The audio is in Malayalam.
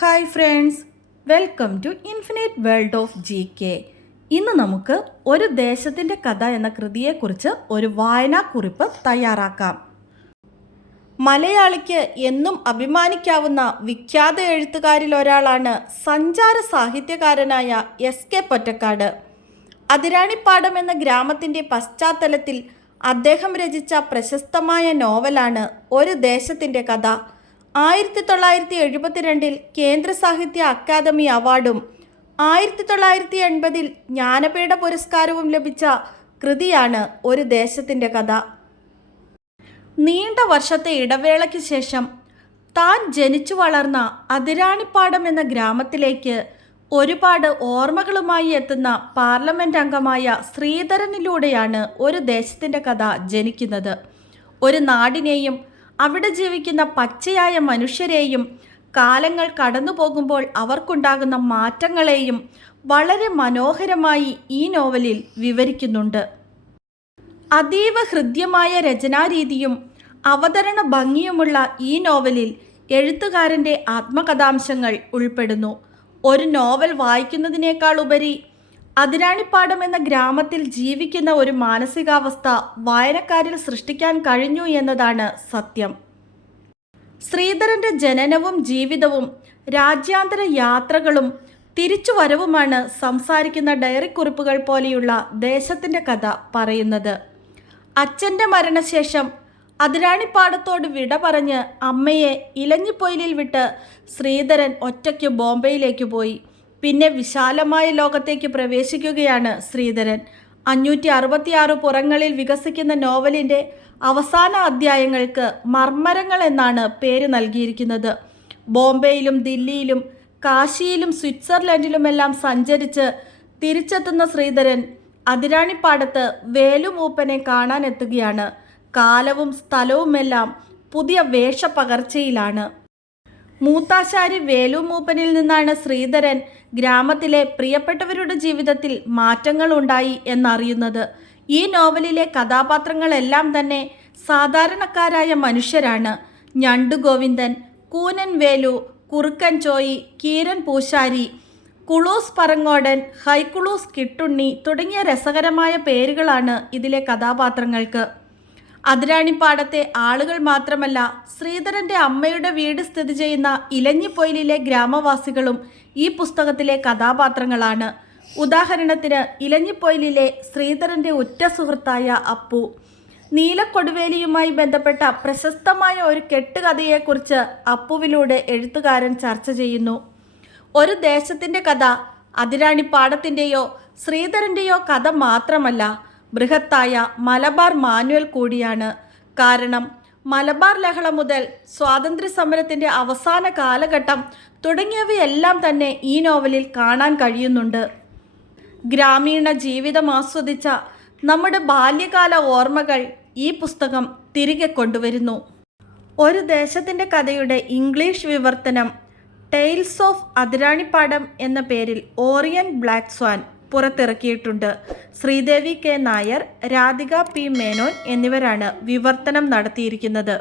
Hi friends welcome to infinite world of G K ഇന്ന് നമുക്ക് ഒരു ദേശത്തിന്റെ കഥ എന്ന കൃതിയെക്കുറിച്ച് ഒരു വായനാക്കുറിപ്പ് തയ്യാറാക്കാം. മലയാളിക്ക് എന്നും അഭിമാനിക്കാവുന്ന വിഖ്യാത എഴുത്തുകാരിൽ ഒരാളാണ് സഞ്ചാര സാഹിത്യകാരനായ എസ് കെ പൊറ്റക്കാട്. അതിരാണിപ്പാടം എന്ന ഗ്രാമത്തിന്റെ പശ്ചാത്തലത്തിൽ അദ്ദേഹം രചിച്ച പ്രശസ്തമായ നോവലാണ് ഒരു ദേശത്തിന്റെ കഥ. ആയിരത്തി തൊള്ളായിരത്തി എഴുപത്തിരണ്ടിൽ കേന്ദ്ര സാഹിത്യ അക്കാദമി അവാർഡും ആയിരത്തി തൊള്ളായിരത്തി എൺപതിൽ ജ്ഞാനപീഠ പുരസ്കാരവും ലഭിച്ച കൃതിയാണ് ഒരു ദേശത്തിന്റെ കഥ. നീണ്ട വർഷത്തെ ഇടവേളയ്ക്ക് ശേഷം താൻ ജനിച്ചു വളർന്ന അതിരാണിപ്പാടം എന്ന ഗ്രാമത്തിലേക്ക് ഒരുപാട് ഓർമ്മകളുമായി എത്തുന്ന പാർലമെന്റ് അംഗമായ ശ്രീധരനിലൂടെയാണ് ഒരു ദേശത്തിന്റെ കഥ ജനിക്കുന്നത്. ഒരു നാടിനെയും അവിടെ ജീവിക്കുന്ന പച്ചയായ മനുഷ്യരെയും കാലങ്ങൾ കടന്നു പോകുമ്പോൾ അവർക്കുണ്ടാകുന്ന മാറ്റങ്ങളെയും വളരെ മനോഹരമായി ഈ നോവലിൽ വിവരിക്കുന്നുണ്ട്. അതീവ ഹൃദ്യമായ രചനാരീതിയും അവതരണ ഭംഗിയുമുള്ള ഈ നോവലിൽ എഴുത്തുകാരന്റെ ആത്മകഥാംശങ്ങൾ ഉൾപ്പെടുന്നു. ഒരു നോവൽ വായിക്കുന്നതിനേക്കാൾ ഉപരി അതിരാണിപ്പാടം എന്ന ഗ്രാമത്തിൽ ജീവിക്കുന്ന ഒരു മാനസികാവസ്ഥ വായനക്കാരിൽ സൃഷ്ടിക്കാൻ കഴിഞ്ഞു എന്നതാണ് സത്യം. ശ്രീധരന്റെ ജനനവും ജീവിതവും രാജ്യാന്തര യാത്രകളും തിരിച്ചുവരവുമാണ് സംസാരിക്കുന്ന ഡയറിക്കുറിപ്പുകൾ പോലെയുള്ള ദേശത്തിന്റെ കഥ പറയുന്നത്. അച്ഛന്റെ മരണശേഷം അതിരാണിപ്പാടത്തോട് വിട പറഞ്ഞ് അമ്മയെ ഇലഞ്ഞിപ്പൊയിലിൽ വിട്ട് ശ്രീധരൻ ഒറ്റയ്ക്ക് ബോംബെയിലേക്ക് പോയി. പിന്നെ വിശാലമായ ലോകത്തേക്ക് പ്രവേശിക്കുകയാണ് ശ്രീധരൻ. അഞ്ഞൂറ്റി അറുപത്തിയാറ് പുറങ്ങളിൽ വികസിക്കുന്ന നോവലിന്റെ അവസാന അധ്യായങ്ങൾക്ക് മർമ്മരങ്ങൾ എന്നാണ് പേര് നൽകിയിരിക്കുന്നത്. ബോംബെയിലും ദില്ലിയിലും കാശിയിലും സ്വിറ്റ്സർലൻഡിലുമെല്ലാം സഞ്ചരിച്ച് തിരിച്ചെത്തുന്ന ശ്രീധരൻ അതിരാണിപ്പാടത്ത് വേലുമൂപ്പനെ കാണാനെത്തുകയാണ്. കാലവും സ്ഥലവുമെല്ലാം പുതിയ വേഷപ്പകർച്ചയിലാണ്. മൂത്താശാരി വേലു മൂപ്പനിൽ നിന്നാണ് ശ്രീധരൻ ഗ്രാമത്തിലെ പ്രിയപ്പെട്ടവരുടെ ജീവിതത്തിൽ മാറ്റങ്ങൾ ഉണ്ടായി എന്നറിയുന്നത്. ഈ നോവലിലെ കഥാപാത്രങ്ങളെല്ലാം തന്നെ സാധാരണക്കാരായ മനുഷ്യരാണ്. ഞണ്ടു ഗോവിന്ദൻ കൂനൻ വേലു കുറുക്കൻ ചോയി കീരൻ പൂശാരി കുളൂസ് പറങ്ങോടൻ ഹൈക്കുളൂസ് കിട്ടുണ്ണി തുടങ്ങിയ രസകരമായ പേരുകളാണ് ഇതിലെ കഥാപാത്രങ്ങൾക്ക്. അതിരാണിപ്പാടത്തെ ആളുകൾ മാത്രമല്ല ശ്രീധരന്റെ അമ്മയുടെ വീട് സ്ഥിതി ചെയ്യുന്ന ഇലഞ്ഞിപ്പൊയിലിലെ ഗ്രാമവാസികളും ഈ പുസ്തകത്തിലെ കഥാപാത്രങ്ങളാണ്. ഉദാഹരണത്തിന് ഇലഞ്ഞിപ്പൊയിലിലെ ശ്രീധരന്റെ ഉറ്റ സുഹൃത്തായ അപ്പു. നീലക്കൊടുവേലിയുമായി ബന്ധപ്പെട്ട പ്രശസ്തമായ ഒരു കെട്ടുകഥയെക്കുറിച്ച് അപ്പുവിലൂടെ എഴുത്തുകാരൻ ചർച്ച ചെയ്യുന്നു. ഒരു ദേശത്തിന്റെ കഥ അതിരാണിപ്പാടത്തിന്റെയോ ശ്രീധരന്റെയോ കഥ മാത്രമല്ല ബൃഹത്തായ മലബാർ മാനുവൽ കൂടിയാണ്. കാരണം മലബാർ ലഹള മുതൽ സ്വാതന്ത്ര്യ സമരത്തിന്റെ അവസാന കാലഘട്ടം തുടങ്ങിയവയെല്ലാം തന്നെ ഈ നോവലിൽ കാണാൻ കഴിയുന്നുണ്ട്. ഗ്രാമീണ ജീവിതം ആസ്വദിച്ച നമ്മുടെ ബാല്യകാല ഓർമ്മകൾ ഈ പുസ്തകം തിരികെ കൊണ്ടുവരുന്നു. ഒരു ദേശത്തിന്റെ കഥയുടെ ഇംഗ്ലീഷ് വിവർത്തനം ടെയിൽസ് ഓഫ് അതിരാണിപ്പാടം എന്ന പേരിൽ ഓറിയൻ ബ്ലാക്ക് സ്വാൻ പുറത്തിറക്കിയിട്ടുണ്ട്. ശ്രീദേവി കെ നായർ രാധിക പി മേനോൻ എന്നിവരാണ് വിവർത്തനം നടത്തിയിരിക്കുന്നത്.